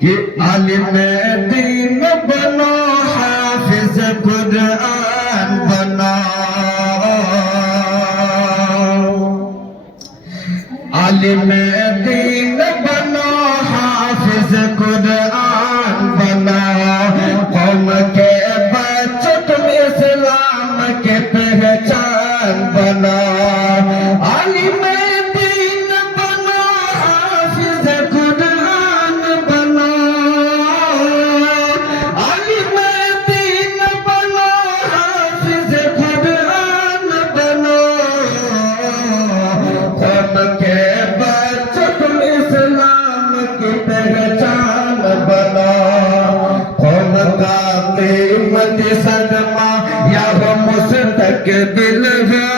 कि आलिम दीन बनो, हाफिज कुरान बनो। आलिम दीन बनो, हाफिज कुरान बनो। कौम के बच्चों तुम इस्लाम के पहचान बनो। आलिम दीन बनो, हाफिज कुरान बनो। आलिम दीन बनो, हाफिज कुरान बनो। कौम के बच्चों तुम इस्लाम की पहचान बनो। कौम का कीमत सदमा या वो मुस्तकबिल है।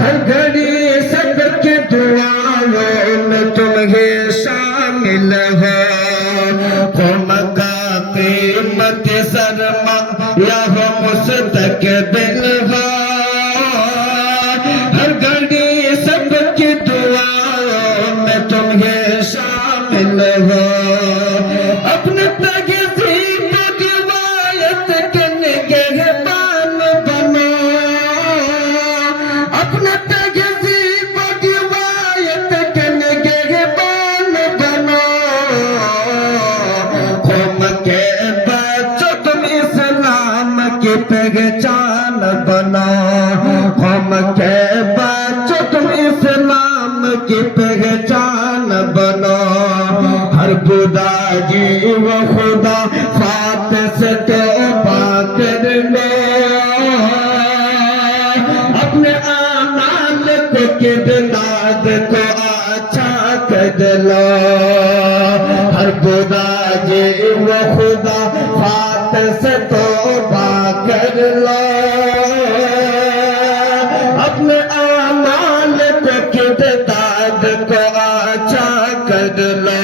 हर घड़ी सबके दुआओं में तुम्हें शामिल है। कौम का कीमत सदमा या वो मुस्तकबिल है। हर घड़ी सबकी दुआओं में तुम्हें शामिल हो। अपने तहज़ीब रिवायत के निगहबान बनो। अपने तहज़ीब रिवायत के निगहबान बनो। कौम के बच्चों तुम इस्लाम की पहचान बनो। कौम के बच्चों तुम इस्लाम की पहचान बनो। हर खुदाई व खुदा फात से तौबा कर लो। अपने आमाल को किरदार को अच्छा कर लो। हर खुदाई व खुदा फात से तौबा कर लो। अपने आमाल को किरदार को अच्छा कर लो।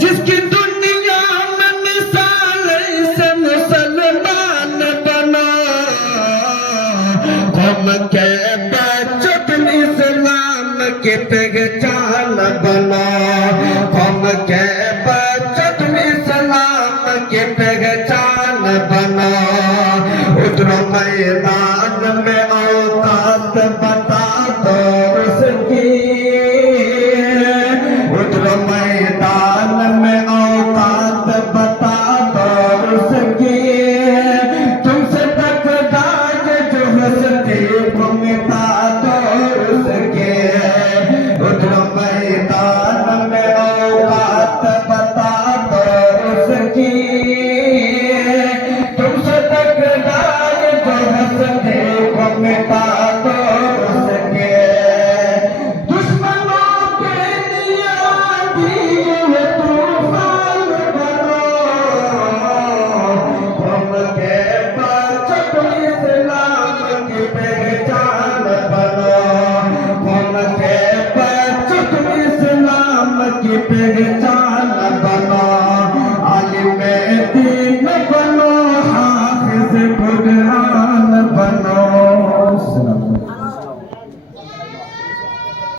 जिसकी दुनिया में मिसाल से मुसलमान बनो। कौम के बच्चों तुम इस्लाम की पहचान बनो। कौम के बच्चों तुम इस्लाम की पहचान बनो। उतरो मैदान में औकात बता दो उसकी। उतरो मैदान में औकात बता दो उसकी। तुमसे तकदार जो हंसते वो मिटा दो उसके। उतरो मैदान में औकात बता दो उसकी। तुमसे तकदार जो हंसते वो मिटा दो उसके। दुश्मनों के लिए आंधी व तूफान बनो। कौम के बच्चों तुम इस्लाम की पहचान बनो। कौम के बच्चों तुम इस्लाम की पहचान